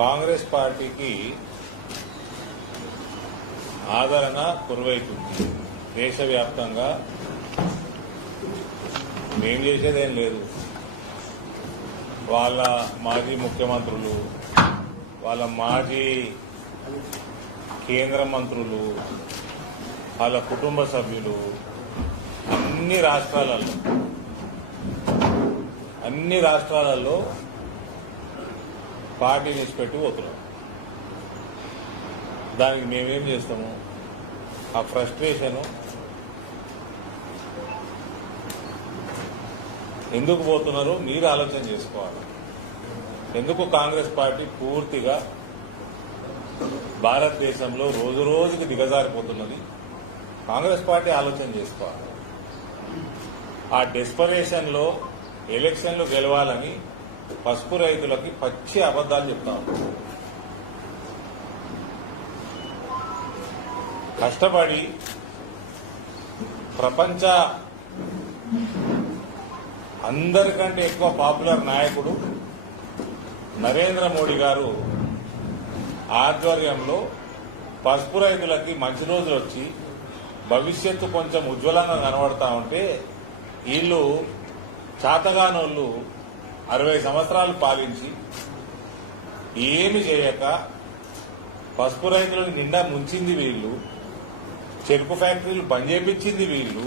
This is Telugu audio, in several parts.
కాంగ్రెస్ పార్టీకి ఆదరణ కురువైతుంది. దేశవ్యాప్తంగా మేం చేసేదేం లేదు. వాళ్ళ మాజీ ముఖ్యమంత్రులు వాళ్ళ మాజీ కేంద్ర మంత్రులు వాళ్ళ కుటుంబ సభ్యులు అన్ని రాష్ట్రాలలో అన్ని రాష్ట్రాలలో పార్టీ విడిచిపెట్టి పోతున్నాం. దానికి మేమేం చేస్తాము? ఆ ఫ్రస్ట్రేషను ఎందుకు పోతున్నారో? మీరు ఆలోచన చేసుకోవాలి. ఎందుకు కాంగ్రెస్ పార్టీ పూర్తిగా భారతదేశంలో రోజు రోజుకి దిగజారిపోతున్నది? కాంగ్రెస్ పార్టీ ఆలోచన చేసుకోవాలి. ఆ డెస్పరేషన్లో ఎలక్షన్లు గెలవాలని పసుపు రైతులకి పచ్చి అబద్దాలు చెప్తా కష్టపడి ప్రపంచ అందరికంటే ఎక్కువ పాపులర్ నాయకుడు నరేంద్ర మోడీ గారు ఆధ్వర్యంలో పసుపు రైతులకి మంచి రోజులు వచ్చి భవిష్యత్తు కొంచెం ఉజ్వలంగా కనబడతా ఉంటే వీళ్ళు చాతగానోళ్ళు అరవై సంవత్సరాలు పాలించి ఏమి చేయక పసుపు రైతులను నిండా ముంచింది వీళ్ళు చెరుకు ఫ్యాక్టరీలు బంద్ చేపించింది వీళ్ళు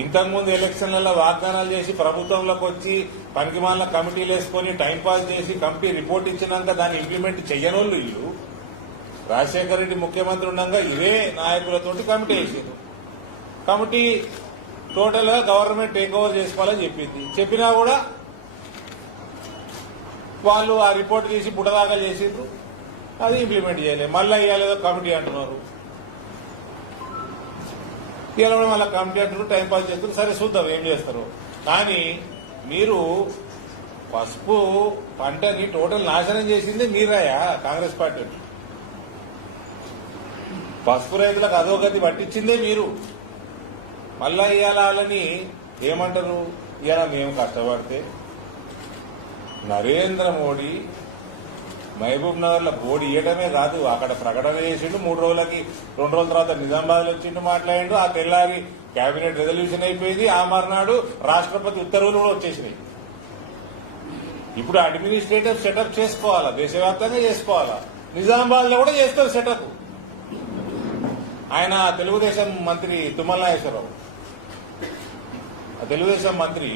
ఇంతకుముందు ఎలక్షన్లలో వాగ్దానాలు చేసి ప్రభుత్వంలోకి వచ్చి పనికిమాల కమిటీలు వేసుకొని టైంపాస్ చేసి కమిటీ రిపోర్ట్ ఇచ్చినాక దాన్ని ఇంప్లిమెంట్ చెయ్యనోళ్ళు వీళ్ళు. రాజశేఖర రెడ్డి ముఖ్యమంత్రి ఉండగా ఇవే నాయకులతోటి కమిటీ వేసారు కమిటీ టోటల్గా గవర్నమెంట్ టేక్ ఓవర్ చేసుకోవాలని చెప్పింది. చెప్పినా కూడా వాళ్ళు ఆ రిపోర్ట్ తీసి బుటదాకా చేసిండ్రు. అది ఇంప్లిమెంట్ చేయలేదు మళ్ళీ ఇవ్వలేదో కమిటీ అంటున్నారు. ఇవాళ కూడా మళ్ళీ కమిటీ అంటారు టైం పాస్ చేస్తారు సరే చూద్దాం ఏం చేస్తారు. కానీ మీరు పసుపు పంటని టోటల్ నాశనం చేసింది మీరాయా కాంగ్రెస్ పార్టీ పసుపు రైతులకు అధోగతి పట్టించిందే మీరు. మళ్ళా ఇవాళ వాళ్ళని ఏమంటారు? ఇవాళ మేము కష్టపడితే నరేంద్ర మోడీ మహబూబ్ నగర్లో బోర్డు ఇవ్వడమే కాదు అక్కడ ప్రకటన చేసిండు మూడు రోజులకి రెండు రోజుల తర్వాత నిజామాబాద్లో వచ్చిండు మాట్లాడిండు ఆ తెల్లారి కేబినెట్ రెజల్యూషన్ అయిపోయింది ఆ మర్నాడు రాష్ట్రపతి ఉత్తర్వులు కూడా వచ్చేసినాయి. ఇప్పుడు అడ్మినిస్ట్రేటివ్ సెటప్ చేసుకోవాలా దేశవ్యాప్తంగా చేసుకోవాలా? నిజామాబాద్లో కూడా చేస్తారు సెటప్. ఆయన తెలుగుదేశం మంత్రి తుమ్మల నాగేశ్వరరావు. ఆ తెలుగుదేశం మంత్రి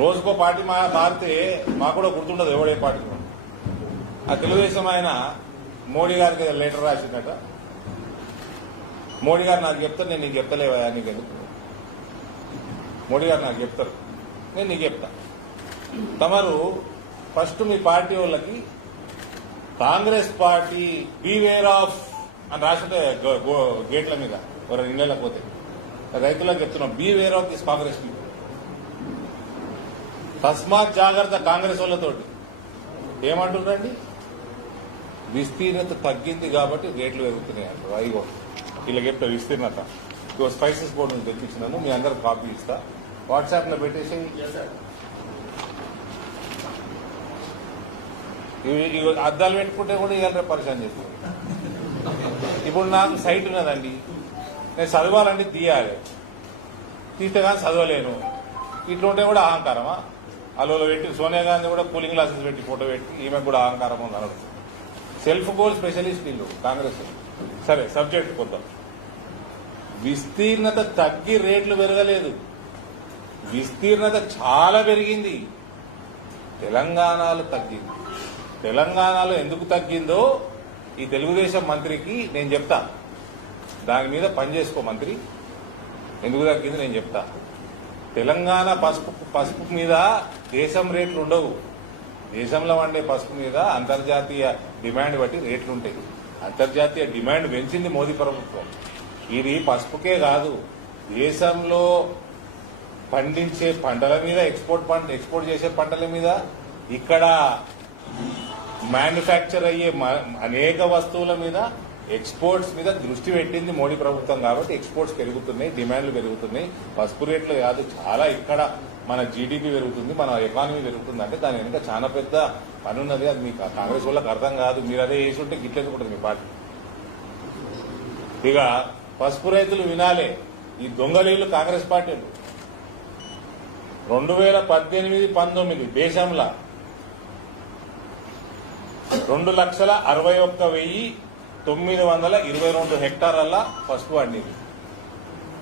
రోజుకో పార్టీ మా మారితే మాకు కూడా గుర్తుండదు ఎవడే పార్టీ ఆ తెలుగుదేశం ఆయన మోడీ గారికి లెటర్ రాసిందట. మోడీ గారు నాకు చెప్తారు నేను నీకు చెప్తలేవా నీకు ఎందుకు? మోడీ గారు నాకు చెప్తారు నేను నీకు చెప్తా. తమరు ఫస్ట్ మీ పార్టీ వాళ్ళకి కాంగ్రెస్ పార్టీ బీవేర్ ఆఫ్ అని రాసింటే గేట్ల మీద ఒక ఇళ్ళకి పోతే. రైతులకు చెప్తున్నాం beware of this Congress people తస్మాత్ జాగ్రత్త కాంగ్రెస్ వాళ్ళతోటి. ఏమంటున్నారండి విస్తీర్ణత తగ్గింది కాబట్టి రేట్లు పెరుగుతున్నాయి అంటారు. అయ్యో ఇలా చెప్తా విస్తీర్ణత. ఇదిగో స్పైసెస్ బోర్డు నుంచి తెప్పించినాను మీ అందరు కాపీ ఇస్తా. వాట్సాప్లో పెట్టేసి. ఇవి అద్దాలు పెట్టుకుంటే కూడా ఇవాళ రేపు పరిచయం చేస్తాను ఇప్పుడు నాకు సైట్ ఉన్నదండి. నేను చదవాలంటే తీయాలి. తీస్తే కానీ చదవలేను. ఇట్లుంటే ఉంటే కూడా అహంకారమా? అలో పెట్టి సోనియా గాంధీ కూడా కూలింగ్ గ్లాసెస్ పెట్టి ఫోటో పెట్టి ఈమె కూడా అహంకారం ఉంది అనడు సెల్ఫ్ గోల్ స్పెషలిస్ట్ వీళ్ళు కాంగ్రెస్ సరే సబ్జెక్ట్ కొద్దాం. విస్తీర్ణత తగ్గి రేట్లు పెరగలేదు. విస్తీర్ణత చాలా పెరిగింది. తెలంగాణలో తగ్గింది. తెలంగాణలో ఎందుకు తగ్గిందో ఈ తెలుగుదేశం మంత్రికి నేను చెప్తా. దాని మీద పని చేసుకో మంత్రి. ఎందుకు తగ్గింది నేను చెప్తా. తెలంగాణ పసుపు పసుపు మీద దేశం రేట్లు ఉండవు. దేశంలో వండే పసుపు మీద అంతర్జాతీయ డిమాండ్ బట్టి రేట్లు ఉంటాయి. అంతర్జాతీయ డిమాండ్ పెంచింది మోదీ ప్రభుత్వం. ఇది పసుపుకే కాదు. దేశంలో పండించే పంటల మీద ఎక్స్పోర్ట్ పంట ఎక్స్పోర్ట్ చేసే పంటల మీద ఇక్కడ మ్యానుఫ్యాక్చర్ అయ్యే మ- అనేక వస్తువుల మీద ఎక్స్పోర్ట్స్ మీద దృష్టి పెట్టింది మోడీ ప్రభుత్వం కాబట్టి ఎక్స్పోర్ట్స్ పెరుగుతున్నాయి డిమాండ్లు పెరుగుతున్నాయి. పసుపు రేట్లు కాదు చాలా ఇక్కడ మన జీడిపి పెరుగుతుంది మన ఎకానమీ పెరుగుతుంది అంటే దాని వెనుక చాలా పెద్ద పని ఉన్నది. అది మీకు కాంగ్రెస్ వాళ్ళకి అర్థం కాదు. మీరు అదే వేసి ఉంటే గిట్లెందుకుంటుంది మీ పార్టీ? ఇక పసుపు రైతులు వినాలే. ఈ దొంగలీలు కాంగ్రెస్ పార్టీ రెండు వేల పద్దెనిమిది పంతొమ్మిది దేశంలో రెండు లక్షల అరవై ఒక్క వెయ్యి తొమ్మిది వందల ఇరవై రెండు హెక్టార్ల పసుపు పండింది.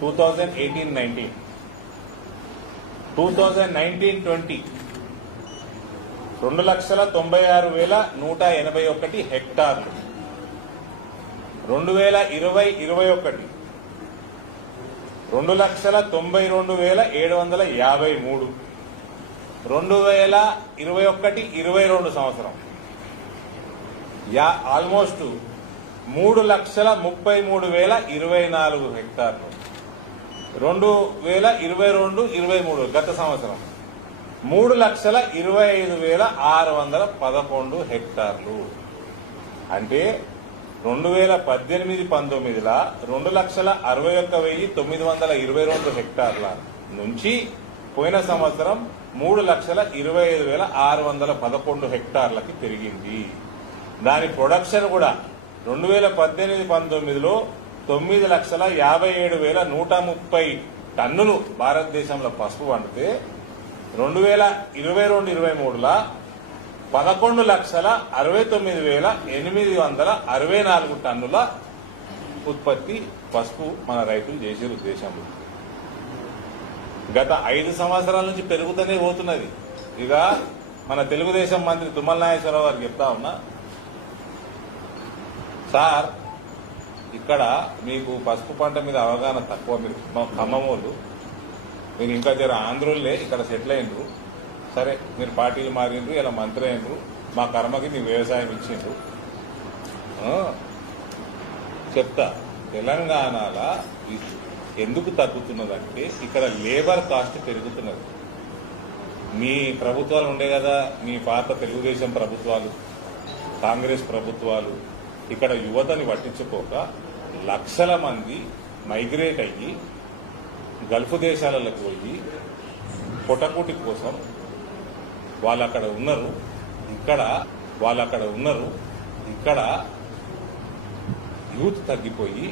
Two thousand eighteen nineteen two thousand nineteen twenty రెండు లక్షల తొంభై ఆరు వేల నూట ఎనభై ఒకటి హెక్టార్లు. రెండు వేల ఇరవై ఇరవై ఒకటి. రెండు లక్షల తొంభై రెండు వేల ఏడు వందల యాభై మూడు. రెండు వేల ఇరవై ఒకటి ఇరవై రెండు సంవత్సరం. యా ఆల్మోస్ట్ మూడు లక్షల ముప్పై మూడు వేల ఇరవై నాలుగు హెక్టార్లు. రెండు వేల ఇరవై రెండు ఇరవై మూడు గత సంవత్సరం. మూడు లక్షల ఇరవై ఐదు వేల ఆరు వందల పదకొండు హెక్టార్లు. అంటే రెండు వేల పద్దెనిమిది పంతొమ్మిదిల రెండు లక్షల అరవై ఒక్క వెయ్యి తొమ్మిది వందల ఇరవై రెండు హెక్టార్ల నుంచి పోయిన సంవత్సరం మూడు లక్షల ఇరవై ఐదు వేల ఆరు వందల పదకొండు హెక్టార్లకి పెరిగింది. దాని ప్రొడక్షన్ కూడా రెండు వేల పద్దెనిమిది పంతొమ్మిదిలో తొమ్మిది లక్షల యాభై ఏడు వేల నూట ముప్పై టన్నులు భారతదేశంలో పసుపు పండితే రెండు వేల ఇరవై రెండు ఇరవై మూడుల పదకొండు లక్షల అరవై తొమ్మిది వేల ఎనిమిది వందల అరవై నాలుగు టన్నుల ఉత్పత్తి పసుపు మన రైతులు చేసే దేశంలో. గత ఐదు సంవత్సరాల నుంచి పెరుగుతూనే పోతున్నది. ఇక మన తెలుగుదేశం మంత్రి తుమ్మల నాగేశ్వరరావు గారు చెప్తా ఉన్నా సార్ ఇక్కడ మీకు పసుపు పంట మీద అవగాహన తక్కువ. మీరు ఖమ్మం- వాళ్ళు మీరు ఇంకా జర ఆంధ్రులే ఇక్కడ సెటిల్ అయినరు. సరే మీరు పార్టీలు మారిండ్రు ఇలా మంత్రి అయినరు. మా కర్మకి మీ వ్యవసాయం ఇచ్చిండ్రు. చెప్తా. తెలంగాణల ఎందుకు తగ్గుతున్నదంటే ఇక్కడ లేబర్ కాస్ట్ పెరుగుతున్నది. మీ ప్రభుత్వాలు ఉండే కదా మీ పాత తెలుగుదేశం ప్రభుత్వాలు కాంగ్రెస్ ప్రభుత్వాలు ఇక్కడ యువతని పట్టించుకోక లక్షల మంది మైగ్రేట్ అయ్యి గల్ఫ్ దేశాలకు పోయి పొటకూటి కోసం వాళ్ళు అక్కడ ఉన్నారు. ఇక్కడ వాళ్ళు అక్కడ ఉన్నారు. ఇక్కడ యూత్ తగ్గిపోయి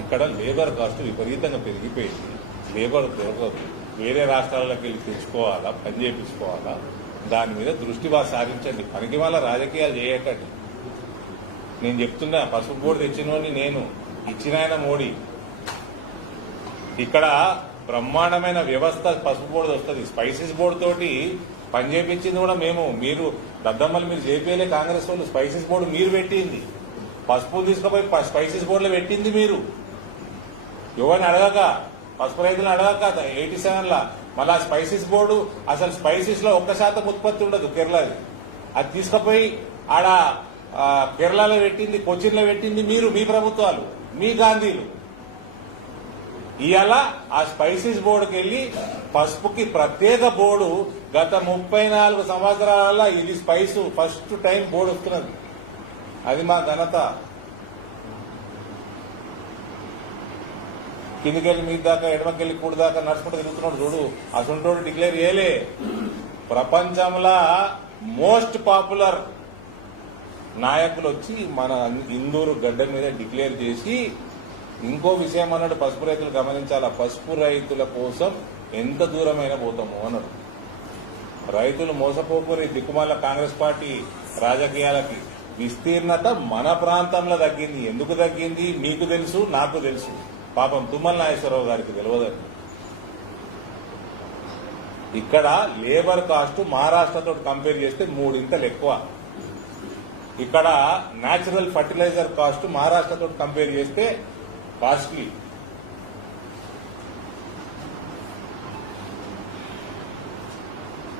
ఇక్కడ లేబర్ కాస్ట్ విపరీతంగా పెరిగిపోయింది. లేబర్ దొరకదు. వేరే రాష్ట్రాలకు వెళ్ళి తెచ్చుకోవాలా? పని చేయించుకోవాలా? దాని మీద దృష్టి బాగా సారించండి. పనికి వాళ్ళ రాజకీయాలు చేయకండి. నేను చెప్తున్నా పసుపు బోర్డు తెచ్చినోని నేను ఇచ్చిన ఆయన మోడీ. ఇక్కడ బ్రహ్మాండమైన వ్యవస్థ పసుపు బోర్డు వస్తుంది. స్పైసెస్ బోర్డు తోటి పని చేయించింది కూడా మేము. మీరు దద్దమ్మలు మీరు చేపేలే కాంగ్రెస్ వాళ్ళు. స్పైసెస్ బోర్డు మీరు పెట్టింది. పసుపు తీసుకుపోయి ప- స్పైసెస్ బోర్డులో పెట్టింది మీరు. ఎవరిని అడగక? పసుపు రైతులను అడగక? ఎయిటీ సెవెన్లా. మళ్ళీ స్పైసీస్ స్పైసెస్ బోర్డు అసలు స్పైసీస్లో ఒక్క శాతం ఉత్పత్తి ఉండదు కేరళది. అది తీసుకుపోయి ఆడ కేరళలో పెట్టింది కొచ్చిన్లో పెట్టింది మీరు మీ ప్రభుత్వాలు మీ గాంధీలు. ఇవాళ ఆ స్పైసీస్ బోర్డుకి వెళ్ళి పసుపుకి ప్రత్యేక బోర్డు గత ముప్పై నాలుగు సంవత్సరాల ఇది స్పైస్ ఫస్ట్ టైం బోర్డు వస్తున్నది. అది మా ఘనత. కిందికెళ్ళి మీద దాకా ఎడమకెళ్ళి కూడి దాకా నడుచుకుంటూ తిరుగుతున్నాడు చూడు. అసలు డిక్లేర్ చేయలే. ప్రపంచంలో మోస్ట్ పాపులర్ నాయకులు వచ్చి మన ఇందూరు గడ్డ మీద డిక్లేర్ చేసి ఇంకో విషయం అన్నాడు పసుపు రైతులు గమనించాలా? పసుపు రైతుల కోసం ఎంత దూరమైనా పోతాము అన్నాడు. రైతులు మోసపోకూరి దిక్కుమాల కాంగ్రెస్ పార్టీ రాజకీయాలకి. విస్తీర్ణత మన ప్రాంతంలో తగ్గింది. ఎందుకు తగ్గింది? మీకు తెలుసు నాకు తెలుసు. పాపం తుమ్మల నాగేశ్వరరావు గారికి తెలియదండి ఇక్కడ లేబర్ కాస్ట్ మహారాష్ట్రతో కంపేర్ చేస్తే మూడింతలు ఎక్కువ. ఇక్కడ న్యాచురల్ ఫర్టిలైజర్ కాస్ట్ మహారాష్ట్రతో కంపేర్ చేస్తే కాస్ట్లీ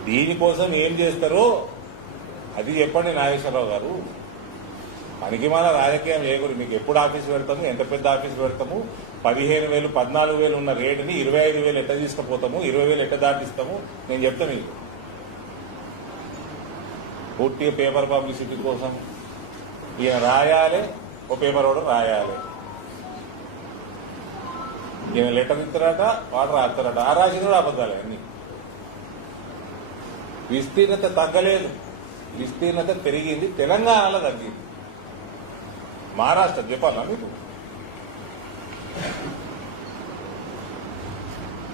దీనికోసం ఏం చేస్తారో అది చెప్పండి నాగేశ్వరరావు గారు. పనికి మన రాజకీయం చేయకూడదు. మీకు ఎప్పుడు ఆఫీస్ పెడతాము? ఎంత పెద్ద ఆఫీస్ పెడతాము? పదిహేను వేలు పద్నాలుగు వేలు ఉన్న రేటుని ఇరవై ఐదు వేలు ఎట్ట తీసుకుపోతాము? ఇరవై వేలు ఎట్ట దాటిస్తాము? నేను చెప్తాను మీకు. పూర్తిగా పేపర్ పబ్లిసిటీ కోసం ఈయన రాయాలి ఓ పేపర్ కూడా రాయాలి. ఈయన లెటర్ ఇస్తారట వాడు రాస్తారట. ఆ రాసిన కూడా అబద్ధాలే అన్ని. విస్తీర్ణత తగ్గలేదు. విస్తీర్ణత పెరిగింది. తెలంగాణలో తగ్గింది. మహారాష్ట్ర చెప్పాలా మీకు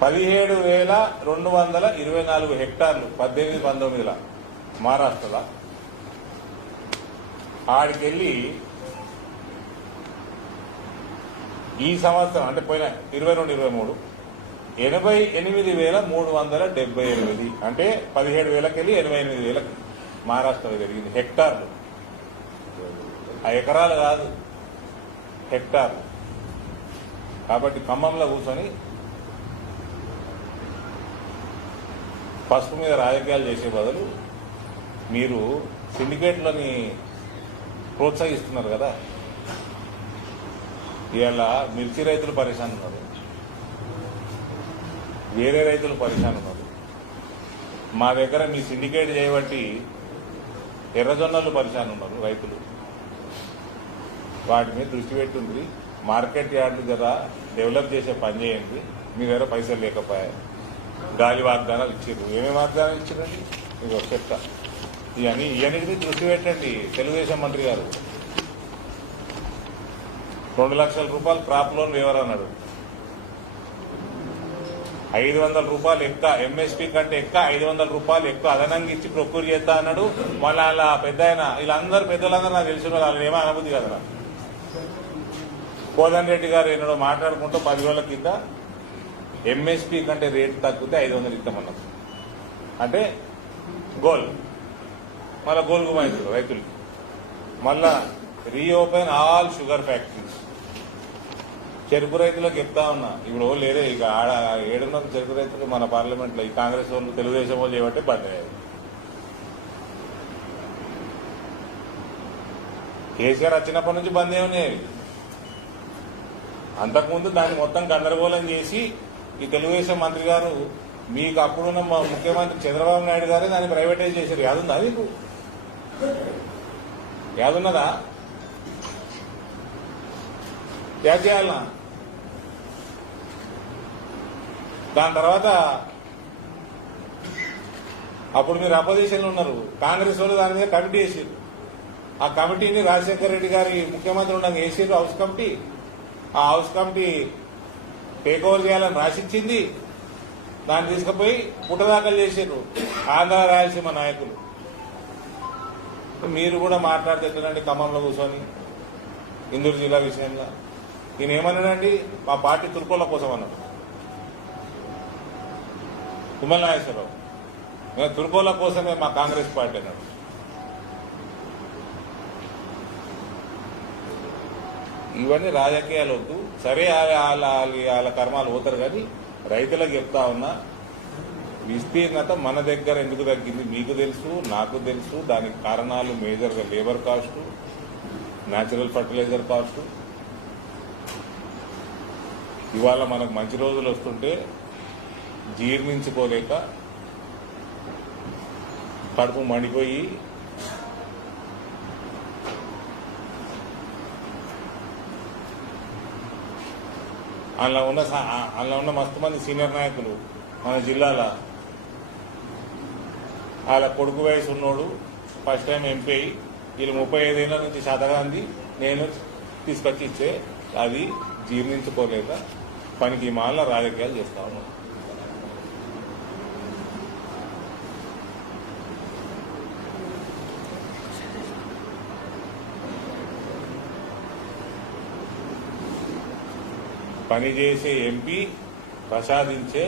పదిహేడు వేల రెండు వందల ఇరవై నాలుగు హెక్టార్లు పద్దెనిమిది పంతొమ్మిదిల. మహారాష్ట్రలో. ఆడికెళ్ళి ఈ సంవత్సరం అంటే పోయిన ఇరవై రెండు ఇరవై మూడు ఎనభై ఎనిమిది వేల మూడు వందల డెబ్బై ఎనిమిది. అంటే పదిహేడు వేలకెళ్ళి ఎనభై ఎనిమిది వేలకి మహారాష్ట్రలో జరిగింది. హెక్టార్లు. ఆ ఎకరాలు కాదు. హెక్టార్లు. కాబట్టి ఖమ్మంలో కూర్చొని పసుపు మీద రాజకీయాలు చేసే బదులు మీరు సిండికేట్లని ప్రోత్సహిస్తున్నారు కదా. ఇవాళ మిర్చి రైతులు పరిశాన్ ఉన్నారు. వేరే రైతులు పరిశాన్ ఉన్నారు. మా దగ్గర మీ సిండికేట్ చేయబట్టి ఎర్రజొన్నలు పరిశాన్ ఉన్నారు రైతులు. వాటి మీద దృష్టి పెట్టుంది మార్కెట్ యార్డ్లు జర డెవలప్ చేసే పని చేయండి. మీ దగ్గర పైసలు లేకపోయాయి గాలి వాగ్దానాలు ఇచ్చారు ఏమేమి వాగ్దానాలు ఇచ్చారండి మీకు చెప్తా. ఇవన్నీ ఇవన్నిటి దృష్టి పెట్టండి తెలుగుదేశం మంత్రి గారు. రెండు లక్షల రూపాయలు క్రాప్ లోన్ ఎవరన్నాడు ఐదు వందల రూపాయలు ఎక్కువ ఎంఎస్పీ కంటే ఎక్కువ ఐదు వందల రూపాయలు ఎక్కువ అదనంగా ఇచ్చి ప్రొక్యూర్ చేస్తా అన్నాడు. మళ్ళీ అలా పెద్ద ఆయన వీళ్ళందరూ పెద్దలందరూ నాకు తెలిసిన వాళ్ళు వాళ్ళని ఏమో అనుభూతి కదా కోదండ్ రెడ్డి గారు ఎన్నడో మాట్లాడుకుంటూ పదివేల కింద ఎంఎస్పీ కంటే రేటు తగ్గితే ఐదు వందలు ఇస్తామన్నారు. అంటే గోల్. మళ్ళా గోల్ అవుతుంది రైతులకి. మళ్ళా రీఓపెన్ ఆల్ షుగర్ ఫ్యాక్టరీస్. చెరుకు రైతులకు చెప్తా ఉన్నా ఇప్పుడు లేదే ఇక ఆడ ఏడున్న చెరుకు రైతులు మన పార్లమెంట్లో ఈ కాంగ్రెస్ వాళ్ళు తెలుగుదేశం వాళ్ళు చేయబట్టి బంద్ అయ్యారు. కేసీఆర్ వచ్చినప్పటి నుంచి బంద్ ఉన్నాయి అంతకుముందు దాన్ని మొత్తం గందరగోళం చేసి ఈ తెలుగుదేశం మంత్రి గారు మీకు అప్పుడున్న మా ముఖ్యమంత్రి చంద్రబాబు నాయుడు గారే దాన్ని ప్రైవేటైజ్ చేశారు. యాదుందా మీకు యాదున్నదా? యాడ్ చేయాలనా? దాని తర్వాత అప్పుడు మీరు అపోజిషన్లో ఉన్నారు. కాంగ్రెస్ వాళ్ళు దాని మీద కమిటీ వేసారు. ఆ కమిటీని రాజశేఖర రెడ్డి గారి ముఖ్యమంత్రి ఉండగా వేసారు హౌస్ కమిటీ. ఆ హౌస్ కమిటీ టేక్ ఓవర్ చేయాలని రాసిచ్చింది. దాన్ని తీసుకుపోయి పుట్టదాఖలు చేసారు ఆంధ్ర రాయలసీమ నాయకులు. మీరు కూడా మాట్లాడితే మాట్లాడుతుందండి ఖమ్మంలో కూర్చొని? ఇందూరు జిల్లా విషయంలో. ఈయన ఏమన్నాడండి? మా పార్టీ తుర్కోల కోసం అన్నాడు. తుమ్మల నాగేశ్వరరావు. మేము తుర్కోల కోసమే మా కాంగ్రెస్ పార్టీ అన్నాడు. ఇవన్నీ రాజకీయాలు వద్దు. సరే వాళ్ళ వాళ్ళ కర్మాలు పోతారు కానీ రైతులకు చెప్తా ఉన్నా విస్తీర్ణత మన దగ్గర ఎందుకు తగ్గింది? మీకు తెలుసు నాకు తెలుసు. దానికి కారణాలు మేజర్గా labour cost natural fertiliser cost. ఇవాళ మనకు మంచి రోజులు వస్తుంటే జీర్ణించుకోలేక కడుపు మండిపోయి అందులో ఉన్న అందులో ఉన్న మస్తు మంది సీనియర్ నాయకులు మన జిల్లాలో వాళ్ళ కొడుకు వయసు ఉన్నోడు ఫస్ట్ టైం ఎంపీ అయ్యి వీళ్ళు ముప్పై ఐదేళ్ళ నుంచి శాతగాంధీ నేను తీసుకొచ్చి ఇచ్చే అది జీర్ణించుకోలేక పనికి మాల రాజకీయాలు చేస్తా ఉన్నాను పనిచేసే ఎంపీ ప్రసాదించే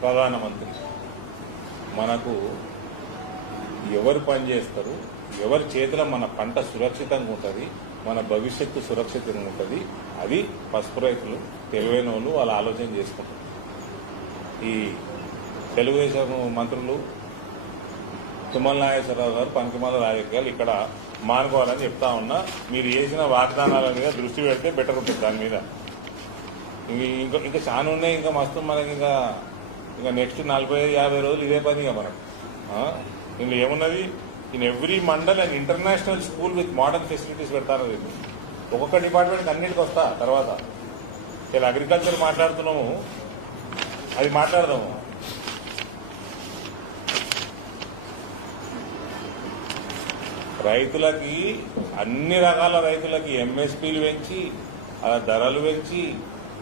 ప్రధానమంత్రి. మనకు ఎవరు పనిచేస్తారు ఎవరి చేతిలో మన పంట సురక్షితంగా ఉంటుంది మన భవిష్యత్తు సురక్షితంగా ఉంటుంది అది పసుపు రైతులు తెలివైన వాళ్ళు వాళ్ళు ఆలోచన చేసుకుంటారు. ఈ తెలుగుదేశం మంత్రులు తుమ్మల నాగేశ్వరరావు గారు పంకిమాల రాజకీయాలు ఇక్కడ మానుకోవాలని చెప్తా ఉన్నా మీరు చేసిన వాగ్దానాల మీద దృష్టి పెడితే బెటర్ ఉంటుంది దాని మీద. ఇంకా ఇంకా చాలా ఉన్నాయి ఇంకా మస్తు మనకి ఇంకా ఇంకా నెక్స్ట్ నలభై యాభై రోజులు ఇదే పని ఇక మనకు. దీనిలో ఏమున్నది? In every mandal and international school with modern facilities పెడతాను ఒక్కొక్క డిపార్ట్మెంట్కి అన్నింటికి వస్తా తర్వాత. ఇలా అగ్రికల్చర్ మాట్లాడుతున్నాము. అది మాట్లాడదాము. రైతులకి అన్ని రకాల రైతులకి ఎంఎస్పీలు పెంచి అలా ధరలు పెంచి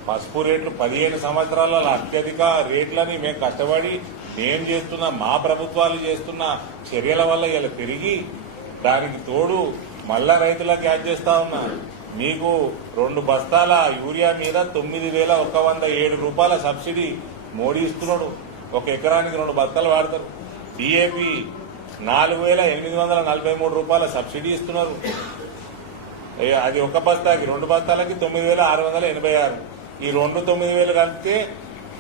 పసుపు రేట్లు పదిహేను సంవత్సరాల అత్యధిక రేట్లని మేము కష్టపడి మేము చేస్తున్న మా ప్రభుత్వాలు చేస్తున్న చర్యల వల్ల ఇలా పెరిగి దానికి తోడు మళ్ళా రైతులకు యాడ్ చేస్తా ఉన్నారు మీకు రెండు బస్తాల యూరియా మీద తొమ్మిది వేల ఒక వంద ఏడు రూపాయల సబ్సిడీ మోడీ ఇస్తున్నాడు. ఒక ఎకరానికి రెండు బస్తాలు వాడతారు. డిఏపి నాలుగు వేల ఎనిమిది వందల నలభై మూడు రూపాయల సబ్సిడీ ఇస్తున్నారు. అది ఒక బస్తాకి రెండు బస్తాలకి తొమ్మిది వేల ఆరు వందల ఎనభై ఆరు. ఈ రెండు తొమ్మిది వేలు కలిపితే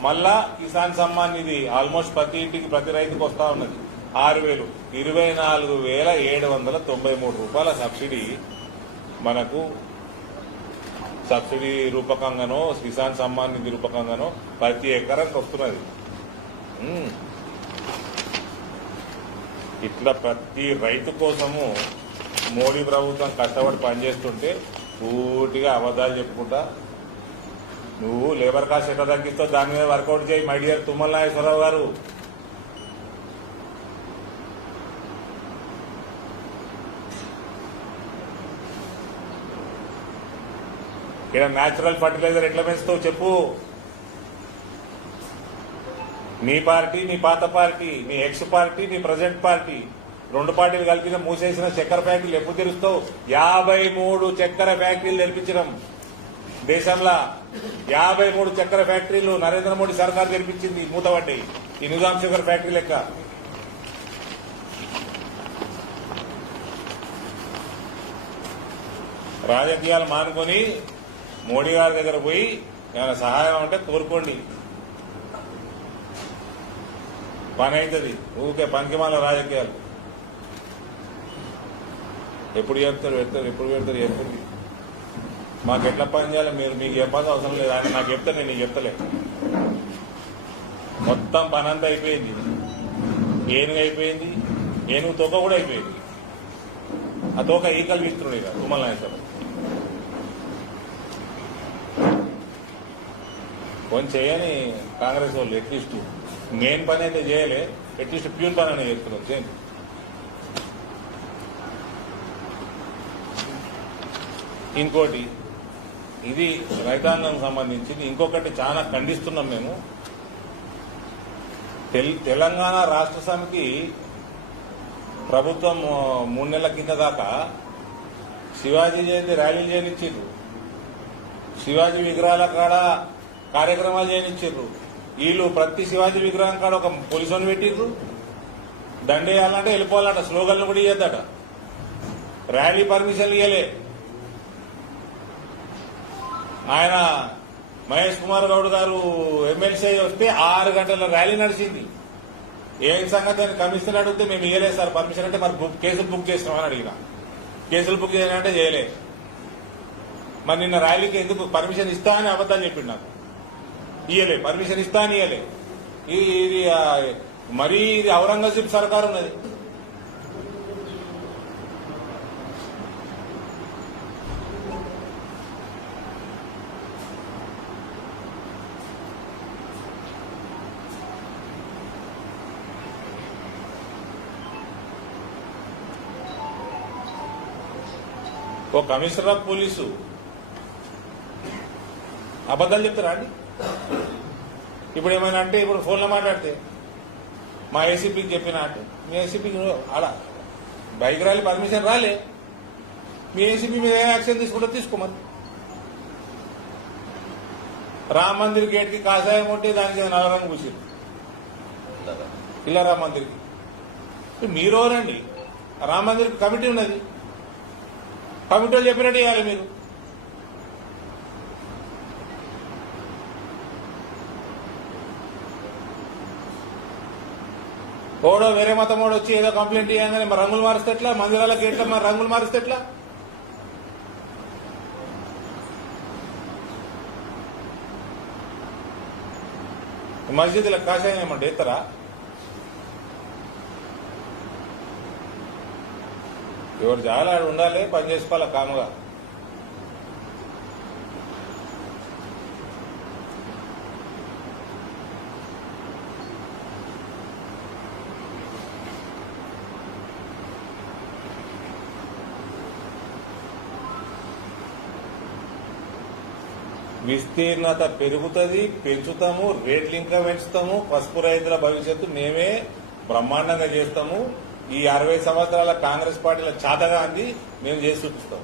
మళ్ళా కిసాన్ సమ్మాన్ నిధి ఆల్మోస్ట్ ప్రతి ఇంటికి ప్రతి రైతుకు వస్తా ఉన్నది. ఆరు వేలు. ఇరవై నాలుగు వేల ఏడు వందల తొంభై మూడు రూపాయల సబ్సిడీ మనకు సబ్సిడీ రూపకంగానో కిసాన్ సమ్మాన్ నిధి రూపకంగానో ప్రతి ఎకరానికి వస్తున్నది. ఇట్లా ప్రతి రైతు కోసము మోడీ ప్రభుత్వం కష్టపడి పనిచేస్తుంటే పూర్తిగా అబద్ధాలు చెప్పుకుంటా నువ్వు లేబర్ కాస్ట్ ఎట్లా తగ్గిస్తావు దాని మీద వర్కౌట్ చేయి మై డియర్ తుమ్మల నాగేశ్వరరావు గారు. ఇక్కడ న్యాచురల్ ఫర్టిలైజర్ ఎట్లా పెంచుతావు చెప్పు. నీ పార్టీ నీ పాత పార్టీ నీ ఎక్స్ పార్టీ నీ ప్రజెంట్ పార్టీ. రెండు పార్టీలు కలిపిన మూసేసిన చక్కెర ఫ్యాక్టరీలు ఎప్పుడు తెరుస్తావు? యాభై మూడు చక్కెర ఫ్యాక్టరీలు తెరిపించడం. దేశంలో యాభై మూడు చక్కెర ఫ్యాక్టరీలు నరేంద్ర మోడీ సర్కార్ తెరిపించింది మూతబడ్డాయి ఈ నిజాం షుగర్ ఫ్యాక్టరీ లెక్క. రాజకీయాలు మానుకొని మోడీ గారి దగ్గర పోయి ఏమైనా సహాయం అంటే కోరుకోండి. పని అవుతుంది ఊరికే పంకిమాల రాజకీయాలు. ఎప్పుడు చెప్తారు పెడతారు ఎప్పుడు పెడతారు చెప్తుంది మాకు ఎట్లా పని చేయాలి? మీరు మీకు చెప్పాల్సిన అవసరం లేదు. ఆయన నాకు చెప్తా నేను చెప్తలే. మొత్తం పని అంతా అయిపోయింది. ఏనుగు అయిపోయింది. ఏనుగు తోక కూడా అయిపోయింది. ఆ తోక ఈకలు వీస్తున్నాడు ఇక తుమ్మల నాయకుడు కొంచెం చేయని కాంగ్రెస్ వాళ్ళు అట్లీస్ట్ మెయిన్ పని అయితే చేయలే. అట్లీస్ట్ ప్యూన్ పని అనేది చేస్తున్నాం చేయండి. ఇంకోటి ఇది రైతాంగం సంబంధించింది. ఇంకొకటి చాలా ఖండిస్తున్నాం మేము. తెల్- తెలంగాణ రాష్ట్ర సమితి ప్రభుత్వం మూడు నెలల కింద దాకా శివాజీ జయంతి ర్యాలీలు చేయనిచ్చిండ్రు. శివాజీ విగ్రహాల కాడ కార్యక్రమాలు చేయనిచ్చిండ్రు. వీళ్ళు ప్రతి శివాజీ విగ్రహం కాడ ఒక పోలీసుని పెట్టిండ్రు. దండేయాలంటే వెళ్ళిపోవాలంట. స్లోగన్లు కూడా ఇయ్యద్దట. ర్యాలీ పర్మిషన్ ఇవ్వలేదు ఆయన మహేష్ కుమార్ గౌడ్ గారు ఎమ్మెల్సీ వస్తే ఆరు గంటల ర్యాలీ నడిచింది. ఏం సంగతి అని కమిషనర్ అడిగితే మేము ఇయ్యలేదు సార్ పర్మిషన్ అంటే మరి బుక్ కేసులు బుక్ చేసినామని అడిగిన. కేసులు బుక్ చేయాలంటే చేయలే మరి నిన్న ర్యాలీకి ఎందుకు పర్మిషన్ ఇస్తా అని అబద్ధాలు చెప్పిండు నాకు. ఇయ్యలే పర్మిషన్ ఇస్తా అని ఇయ్యలే ఇది మరీ ఇది ఔరంగజేబ్ సర్కారు ఉన్నది ఓ కమిషనర్ ఆఫ్ పోలీసు. అబద్ధాలు చెప్తారా అండి? ఇప్పుడు ఏమైనా అంటే ఇప్పుడు ఫోన్లో మాట్లాడితే మా ఏసీపీకి చెప్పిన అంటే మీ ఏసీపీకి అలా బైక్ ర్యాలీ పర్మిషన్ రాలే. మీ ఏసీపీ మీద ఏ యాక్షన్ తీసుకుంటే తీసుకోమని. రామ్ మందిర్ గేట్కి కాషాయం ఉంటే దానికి రంగు పూసింది? ఇలా రామ్ మందిర్కి. మీరు ఎవరండి? రామ్ మందిర్ కమిటీ ఉన్నది. కమిటీలు వాళ్ళు చెప్పినట్టు ఇవ్వాలి మీరు. ఓడో వేరే మతం ఓడో వచ్చి ఏదో కంప్లైంట్ చేయగానే మరి రంగులు మారిస్తే ఎట్లా? మందిరాల ఎట్లా? మరి రంగులు మారిస్తే ఎట్లా? మస్జిద్ల కాషాయం ఏమంటే ఎత్తరా? ఎవరు జాయిన్ ఆడు ఉండాలి పని చేసుకోవాలి కామగా. విస్తీర్ణత పెరుగుతుంది పెంచుతాము రేట్లు ఇంకా పెంచుతాము పసుపు రైతుల భవిష్యత్తు మేమే బ్రహ్మాండంగా చేస్తాము. ఈ అరవై సంవత్సరాల కాంగ్రెస్ పార్టీల చాతగా అంది మేము చేసి చూపిస్తాం.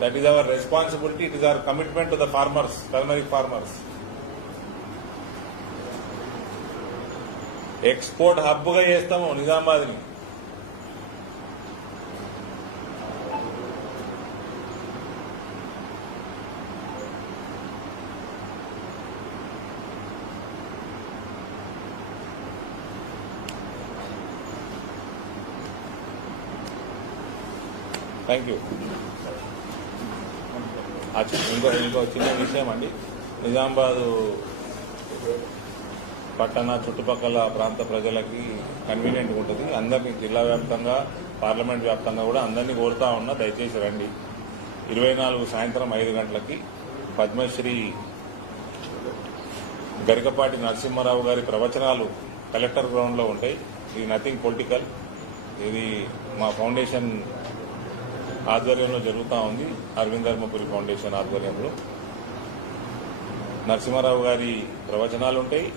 That is our responsibility it is our commitment to the farmers turmeric farmers export హబ్గా చేస్తాము నిజామాబాద్ని. Thank you. ఇంకో ఇంకో చిన్న విషయం అండి. నిజామాబాదు పట్టణ చుట్టుపక్కల ప్రాంత ప్రజలకి కన్వీనియంట్ ఉంటుంది. అందరినీ జిల్లా వ్యాప్తంగా పార్లమెంట్ వ్యాప్తంగా కూడా అందరినీ కోరుతా ఉన్నా దయచేసి రండి. ఇరవై నాలుగు సాయంత్రం ఐదు గంటలకి పద్మశ్రీ గరికపాటి నరసింహారావు గారి ప్రవచనాలు కలెక్టర్ గ్రౌండ్లో ఉంటాయి. ఇది నథింగ్ పొలిటికల్ ఇది మా ఫౌండేషన్ ఆధ్వర్యంలో జరుగుతూ ఉంది. అరవింద్ ధర్మపురి ఫౌండేషన్ ఆధ్వర్యంలో. నరసింహారావు గారి ప్రవచనాలు ఉంటాయి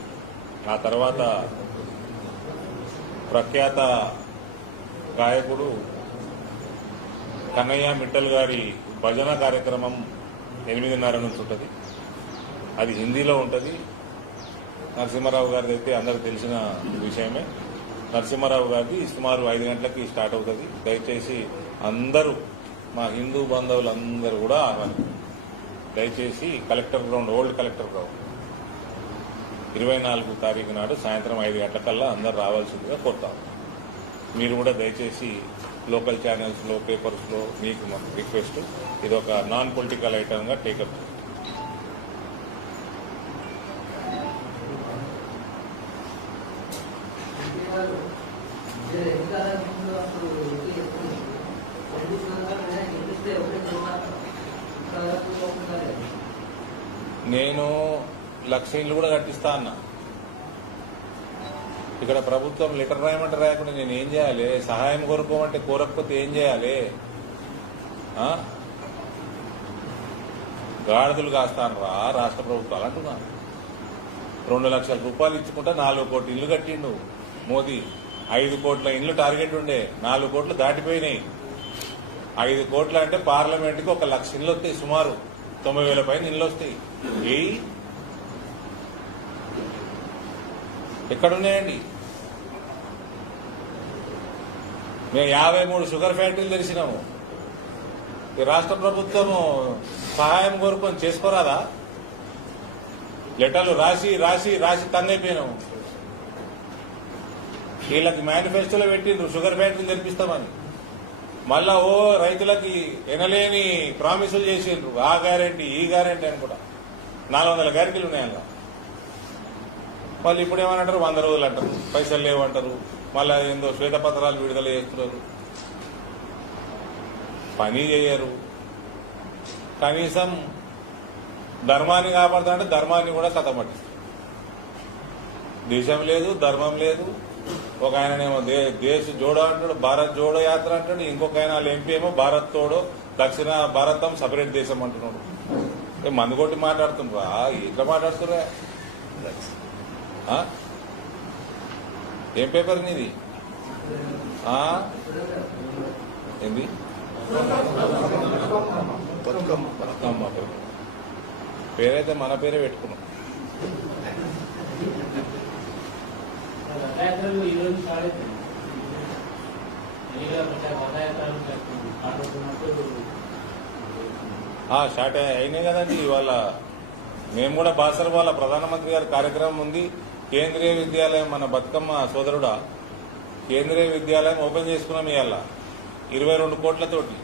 ఆ తర్వాత ప్రఖ్యాత గాయకుడు కన్నయ్య మిట్టల్ గారి భజన కార్యక్రమం ఎనిమిదిన్నర నుంచి ఉంటుంది. అది హిందీలో ఉంటుంది. నరసింహారావు గారిది అయితే అందరికి తెలిసిన విషయమే. నరసింహారావు గారిది సుమారు ఐదు గంటలకి స్టార్ట్ అవుతుంది. దయచేసి అందరూ మా హిందూ బంధువులందరూ కూడా రావాలి. దయచేసి collector ground old collector ground. ఇరవై నాలుగు తారీఖు నాడు సాయంత్రం ఐదు గంటలకల్లా అందరు రావాల్సిందిగా కోరుతాం. మీరు కూడా దయచేసి లోకల్ ఛానల్స్లో పేపర్స్లో మీకు రిక్వెస్ట్ ఇది ఒక నాన్ పొలిటికల్ ఐటమ్గా టేకప్ లక్ష ఇల్లు కూడా కట్టిస్తా అన్నా. ఇక్కడ ప్రభుత్వం లెటర్ రాయమంటే రాయకుండా నేను ఏం చేయాలి? సహాయం కోరుకోమంటే కోరకపోతే ఏం చేయాలి? గాడిదలు కాస్తానరా రాష్ట్ర ప్రభుత్వాలు అంటున్నా. రెండు లక్షల రూపాయలు ఇచ్చుకుంటా నాలుగు కోట్ల ఇల్లు కట్టిండు మోదీ. ఐదు కోట్ల ఇండ్లు టార్గెట్ ఉండే. నాలుగు కోట్లు దాటిపోయినాయి. ఐదు కోట్ల అంటే పార్లమెంట్కి ఒక లక్ష ఇల్లు వస్తాయి సుమారు. తొంభై వేల పైన ఇల్లు వస్తాయి. ఏ ఎక్కడున్నాయండి? మేము యాభై మూడు షుగర్ ఫ్యాక్టరీలు తెరిచినాము. ఈ రాష్ట్ర ప్రభుత్వము సహాయం కోరుకొని చేసుకోరాదా? లెటర్లు రాసి రాసి రాసి తన్నైపోయినాము వీళ్ళకి మేనిఫెస్టోలో పెట్టిండ్రు షుగర్ ఫ్యాక్టరీలు తెరిపిస్తామని. మళ్ళా ఓ రైతులకి ఎనలేని ప్రామిసులు చేసిండ్రు. ఆ గ్యారెంటీ ఈ గ్యారెంటీ అని కూడా. నాలుగు వందల గ్యారెంటీలు ఉన్నాయి అందులో వాళ్ళు ఇప్పుడు ఏమనంటారు? వంద రోజులు అంటారు పైసలు లేవంటారు. మళ్ళా ఏందో శ్వేతపత్రాలు విడుదల చేస్తున్నారు. పని చేయరు. కనీసం ధర్మాన్ని కాపాడుతా అంటే ధర్మాన్ని కూడా కథపట్టిస్తారు దేశం లేదు ధర్మం లేదు. ఒక ఆయననేమో దే దేశ జోడో అంటాడు భారత్ జోడో యాత్ర అంటాడు ఇంకొక ఆయన వాళ్ళ ఎంపీ ఏమో భారత్ తోడో దక్షిణ భారతం సపరేట్ దేశం అంటున్నాడు. మందు కొట్టి మాట్లాడుతుండ్రా? ఇట్లా మాట్లాడుతురా ఏం పేపర్ నీది? ఏంది? బతుకమ్మ. పేరు. పేరైతే మన పేరే పెట్టుకున్నాం. అయ్యి- అయినాయి కదండి ఇవాళ. మేము కూడా బాసర వాళ్ళ ప్రధానమంత్రి గారి కార్యక్రమం ఉంది. కేంద్రీయ విద్యాలయం మన బతుకమ్మ సోదరుడా కేంద్రీయ విద్యాలయం ఓపెన్ చేసుకున్నాం ఇవాళ ఇరవై రెండు కోట్లతోటి.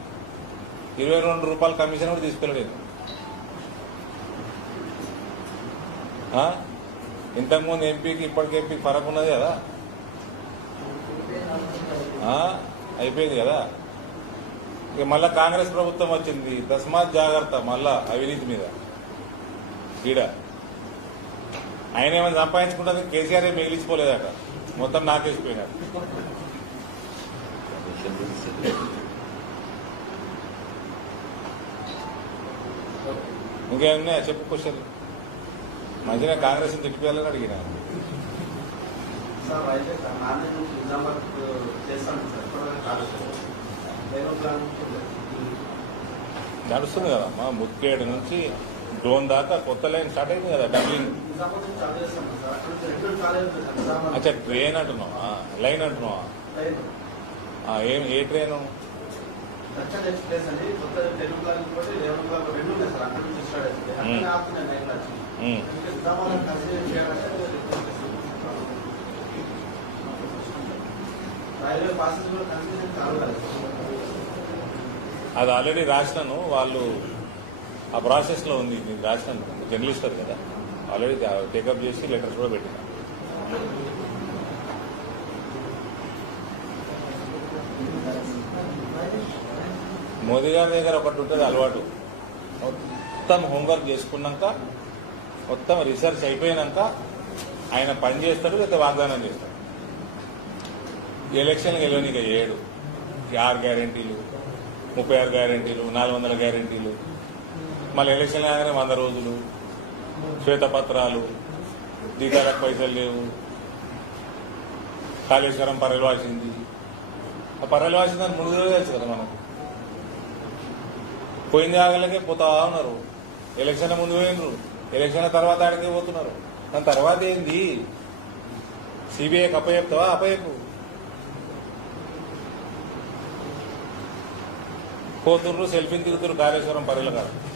ఇరవై రెండు రూపాయల కమిషన్ కూడా తీసుకెళ్ళలేదు. ఇంతకుముందు ఎంపీకి ఇప్పటికి ఎంపీకి ఫరక్ ఉన్నది కదా? అయిపోయింది కదా? ఇక మళ్ళా కాంగ్రెస్ ప్రభుత్వం వచ్చింది. తస్మాత్ జాగ్రత్త మళ్ళా అవినీతి మీద. ఈడ. ఆయన ఏమైనా సంపాదించుకుంటుంది కేసీఆర్ ఏం మిగిలించుకోలేదట. మొత్తం నాకేసిపోయినారు. ఇంకేమున్నాయా? చెప్పు క్వశ్చన్ మంచిగా కాంగ్రెస్ తిట్టిపోయాలని అడిగినా. నడుస్తుంది కదమ్మా ముత్కేడు నుంచి డ్రోన్ దాకా కొత్త లైన్ స్టార్ట్ అయింది కదా డబ్లింగ్ అచ్చా ట్రైన్ అంటున్నావా? లైన్ అంటున్నావా? ఏం ఏ ట్రైను? అది ఆల్రెడీ రాసినాను వాళ్ళు ఆ ప్రాసెస్లో ఉంది నేను రాసినాను. జర్నలిస్ట్ అది కదా. ఆల్రెడీ టేకప్ చేసి లెటర్స్ కూడా పెట్టిన. మోదీ గారి దగ్గర ఒకటి ఉంటుంది అలవాటు. మొత్తం హోంవర్క్ చేసుకున్నాక మొత్తం రీసెర్చ్ అయిపోయినాక ఆయన పని చేస్తాడు లేదా వాగ్దానం చేస్తాడు. ఎలక్షన్ గెలవనిక ఏడు. ఆరు గ్యారెంటీలు ముప్పై ఆరు గ్యారెంటీలు నాలుగు వందల గ్యారెంటీలు మళ్ళీ ఎలక్షన్ కాగానే వంద రోజులు శ్వేతపత్రాలు జీతాలకు పైసలు లేవు. కాళేశ్వరం పరలవాసింది. ఆ పరలవాసిందని ముందు రోజు కదా మనకు. పోయింది ఆగలకే పోతా ఉన్నారు. ఎలక్షన్ ముందు పోయినరు. ఎలక్షన్ తర్వాత ఆడికే పోతున్నారు. దాని తర్వాత ఏంది? సిబిఐకి అప్పచెప్తావా? అప్పచెప్పు. పోతుర్రు సెల్ఫీని దిగుతురు కాళేశ్వరం పరుల కాదు